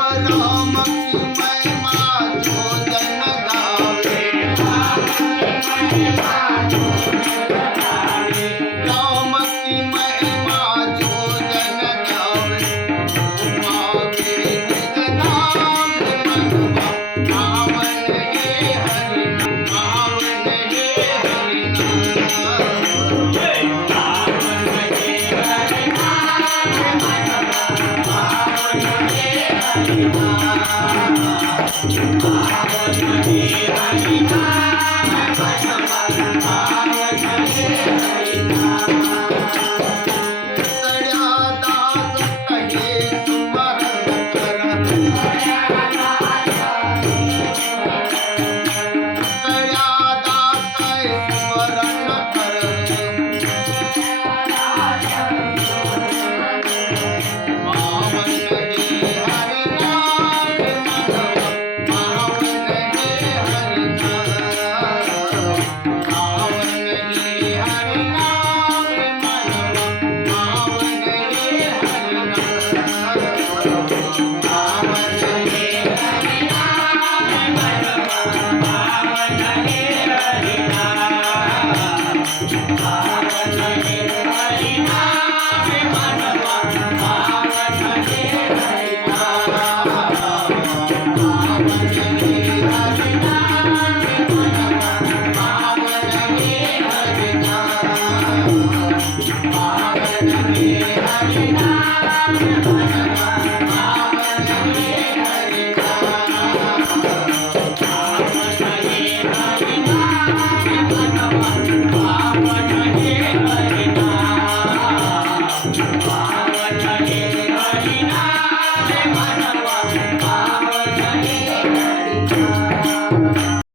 Ram